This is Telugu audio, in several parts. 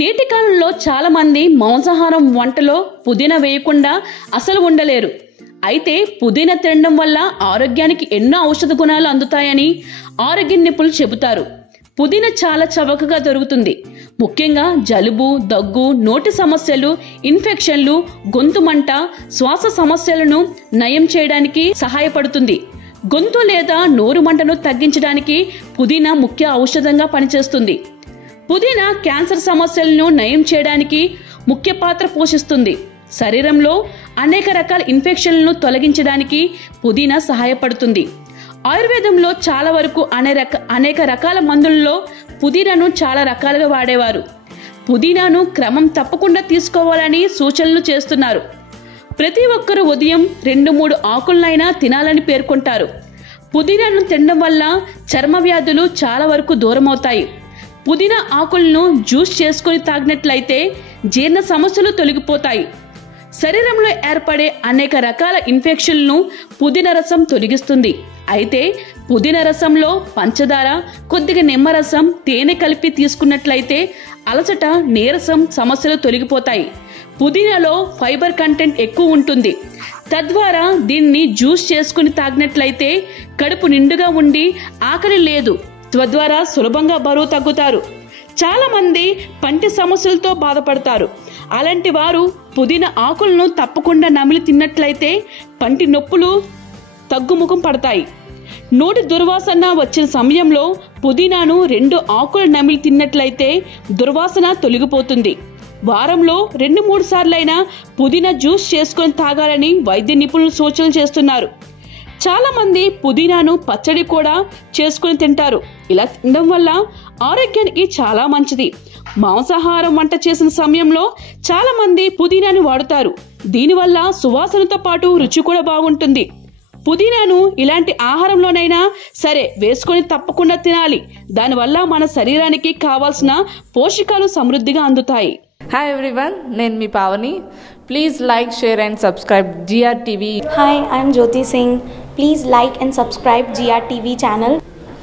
నేటి కాలంలో చాలా మంది మాంసాహారం వంటలో పుదీనా వేయకుండా అసలు ఉండలేరు. అయితే పుదీనా తినడం వల్ల ఆరోగ్యానికి ఎన్నో ఔషధ గుణాలు అందుతాయని ఆరోగ్య నిపుణులు చెబుతారు. పుదీనా చాలా చవకగా దొరుకుతుంది. ముఖ్యంగా జలుబు, దగ్గు, నోటి సమస్యలు, ఇన్ఫెక్షన్లు, గొంతు మంట, శ్వాస సమస్యలను నయం చేయడానికి సహాయపడుతుంది. గొంతు లేదా నోరు మంటను తగ్గించడానికి పుదీనా ముఖ్య ఔషధంగా పనిచేస్తుంది. పుదీనా క్యాన్సర్ సమస్యలను నయం చేయడానికి ముఖ్య పాత్ర పోషిస్తుంది. శరీరంలో అనేక రకాల ఇన్ఫెక్షన్లను తొలగించడానికి పుదీనా సహాయపడుతుంది. ఆయుర్వేదంలో చాలా వరకు అనేక రకాల మందులలో పుదీనాను చాలా రకాలుగా వాడేవారు. పుదీనాను క్రమం తప్పకుండా తీసుకోవాలని సూచనలు చేస్తున్నారు. ప్రతి ఒక్కరూ ఉదయం 2-3 ఆకులనైనా తినాలని పేర్కొంటారు. పుదీనాను తినడం వల్ల చర్మ వ్యాధులు చాలా వరకు దూరమవుతాయి. పుదీనా ఆకులను జ్యూస్ చేసుకుని తాగినట్లయితే జీర్ణ సమస్యలు తొలగిపోతాయి. శరీరంలో ఏర్పడే అనేక రకాల ఇన్ఫెక్షన్లను పుదీనా రసం తొలగిస్తుంది. అయితే పుదీనా రసంలో పంచదార, కొద్దిగా నిమ్మరసం, తేనె కలిపి తీసుకున్నట్లయితే అలసట, నీరసం సమస్యలు తొలగిపోతాయి. పుదీనాలో ఫైబర్ కంటెంట్ ఎక్కువ ఉంటుంది. తద్వారా దీన్ని జ్యూస్ చేసుకుని తాగినట్లయితే కడుపు నిండుగా ఉండి ఆకలి లేదు. తద్వారా సులభంగా బరువు తగ్గుతారు. చాలా మంది పంటి సమస్యలతో బాధపడతారు. అలాంటి వారు పుదీనా ఆకులను తప్పకుండా నమిలి తిన్నట్లయితే పంటి నొప్పులు తగ్గుముఖం పడతాయి. నోటి దుర్వాసన వచ్చిన సమయంలో పుదీనాను 2 ఆకులు నమిలి తిన్నట్లయితే దుర్వాసన తొలగిపోతుంది. వారంలో 2-3 సార్లైనా పుదీనా జ్యూస్ చేసుకొని తాగాలని వైద్య నిపుణులు సూచనలు చేస్తున్నారు. చాలా మంది పుదీనాను పచ్చడి కూడా చేసుకుని తింటారు. ఇలా తినడం వల్ల ఆరోగ్యానికి చాలా మంచిది. మాంసాహారం వంట చేసిన సమయంలో చాలా మంది పుదీనాను వాడుతారు. దీనివల్ల సువాసనతో పాటు రుచి కూడా బాగుంటుంది. పుదీనాను ఇలాంటి ఆహారంలోనైనా సరే వేసుకొని తప్పకుండా తినాలి. దానివల్ల మన శరీరానికి కావాల్సిన పోషకాలు సమృద్ధిగా అందుతాయి. హాయ్ ఎవ్రీవన్, నేను మీ Pavani. Please like, share and subscribe GRTV. Hi, I'm Jyoti Singh. Please like and subscribe GRTV channel.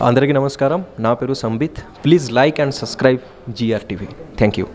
అందరికీ నమస్కారం. నా పేరు Sambit. Please like and subscribe GRTV. Thank you.